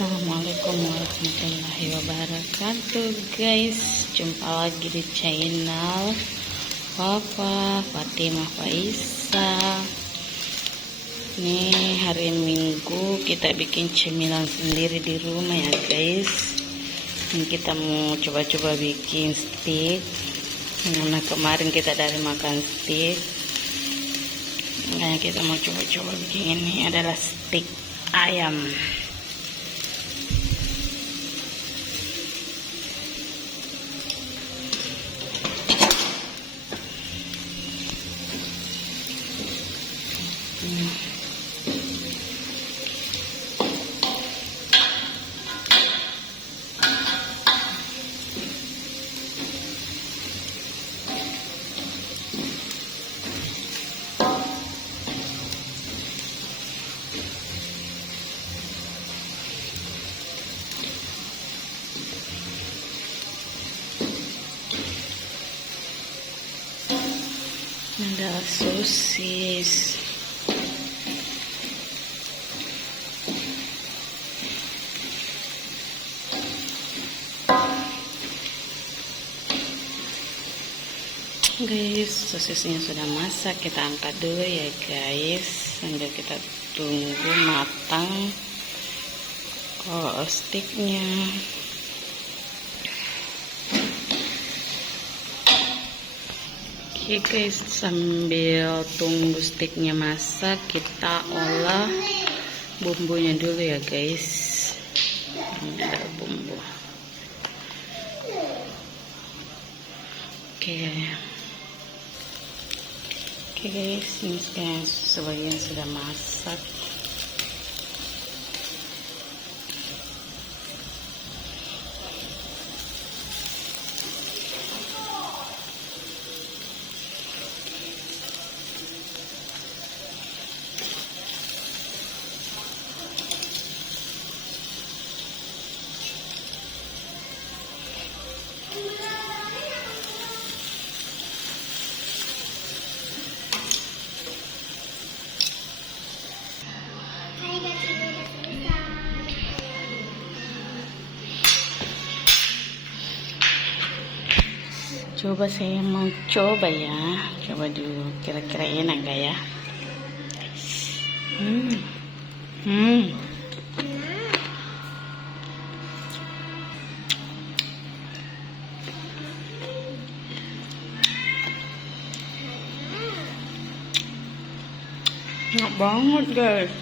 Assalamualaikum warahmatullahi wabarakatuh guys, jumpa lagi di channel Papa Fatimah Faisa. Nih hari Minggu kita bikin cemilan sendiri di rumah ya guys. Ini kita mau coba-coba bikin steak karena kemarin kita dari makan steak, makanya kita mau coba-coba bikin. Ini adalah steak ayam. Ada sosis, guys. Sosisnya sudah masak, kita angkat dulu ya guys sambil kita tunggu matang steaknya. Oke guys, sambil tunggu steaknya masak, kita olah bumbunya dulu ya guys. Ini ada bumbu. Oke guys, ini sebagian sudah masak. Coba saya mau coba ya, coba dulu kira-kira enak gak ya. Enak banget guys.